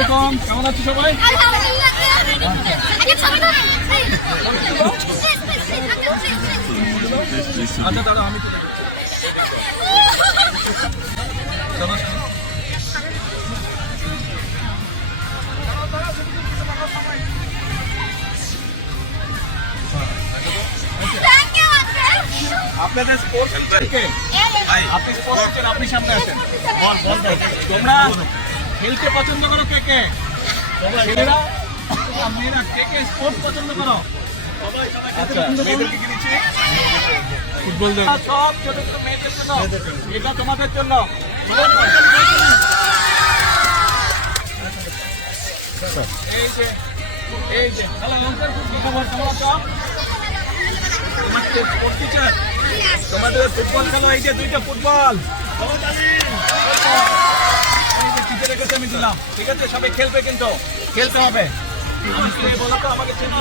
আলাইকুম, কেমন আছো সবাই? আচ্ছা দাঁড়া, আমি চলো। আপনাদের স্পোর্টস টিচারকে আপনি স্পোর্টস টিচার, আপনি সামনে আছেন। বল বল বল। তোমরা খেলতে পছন্দ করো কে কে? ছেলেরা মেয়েরা কে কে স্পোর্টস পছন্দ করো? আচ্ছা, মেয়েদেরকে কি দিচ্ছি? ফুটবল দেব। সব ছোট ছোট মেয়েদের জন্য, এটা তোমাদের জন্য। এই যে হ্যালো কি খবর, কেমন আছো? তোমাদের স্পোর্টস টিচার, তোমাদের ফুটবল খেলো। এই যে 2টা ফুটবল টিচার রেখেছে, আমি দিলাম। ঠিক আছে, সবাই খেলবে, কিন্তু খেলতে হবে। আমি কে বলো তো, আমাকে চেনো?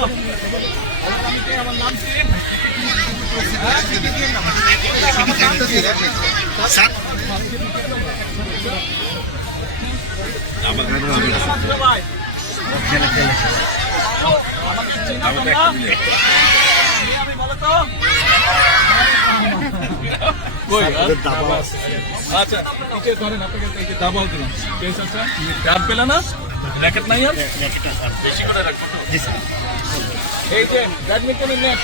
আমি কে, আমার নাম কি? ভাই আমাকে চেনো তোমরা? আমি বলো তো। আচ্ছা নিচে ধরেন, আপনাকে এই যে দাবাও দিলাম। কেস আছে, কার্ড পেলে না? র্যাকেট নাই আর বেশি করে রাখবো তো। এই যে ব্যাডমিন্টনের নেট।